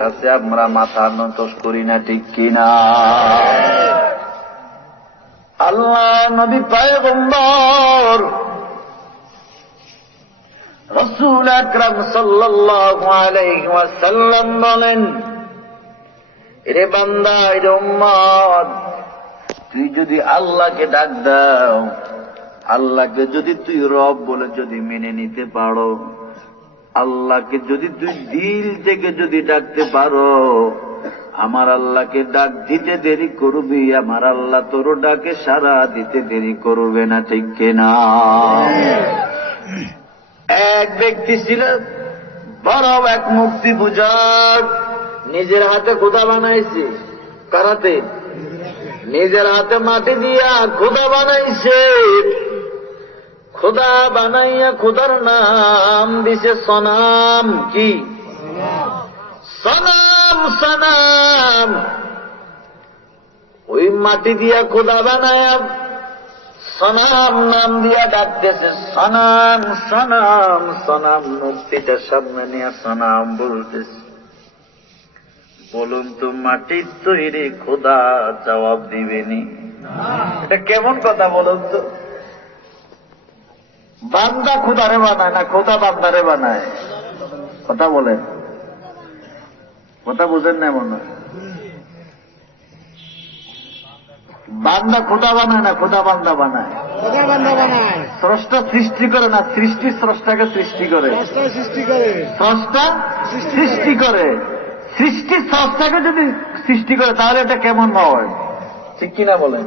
কাছে আমরা মাথা নত করি না, ঠিক কিনা? আল্লাহ নবী পয়গম্বর রাসূল আকরাম সাল্লাল্লাহু আলাইহি ওয়াসাল্লাম বলেন, এরে বান্দা, এরে উম্মত, তুই যদি আল্লাহকে ডাক দাও, আল্লাহকে যদি তুই রব বলে যদি মেনে নিতে পারো, আল্লাহকে যদি তুই দিল থেকে যদি ডাকতে পারো, আমার আল্লাহকে ডাক দিতে দেরি করবি, আমার আল্লাহ তোর ডাকে সাড়া দিতে দেরি করবে না, ঠিক কিনা? এক ব্যক্তি ছিল বড় এক মুক্তি পূজক, নিজের হাতে খোদা বানাইছে। কারাতে নিজের হাতে মাটি দিয়া খোদা বানাইছে। খোদা বানাইয়া খোদার নাম দিছে সনাম। কি সনাম? সনাম। ওই মাটি দিয়া খোদা বানায়া সনাম নাম দিয়া ডাকতেছে, সনাম সনাম সনাম। মুক্তিটা সামনে নিয়ে সনাম বলতেছে, বলুন তো মাটির তৈরি খোদা জবাব দিবেনি? এটা কেমন কথা বলুন তো? বান্দা খোদারে বানায় না, খোদা বান্দারে বানায়। কথা বলেন, কথা বুঝেন না মনে হয়? বান্দা খোদা বানায় না, খোদা বান্দা বানায়। স্রষ্টা সৃষ্টি করে না, সৃষ্টি স্রষ্টাকে সৃষ্টি করে। স্রষ্টা সৃষ্টি করে। সৃষ্টি স্রষ্টাকে যদি সৃষ্টি করে, তাহলে এটা কেমন হয়? ঠিক কিনা বলেন?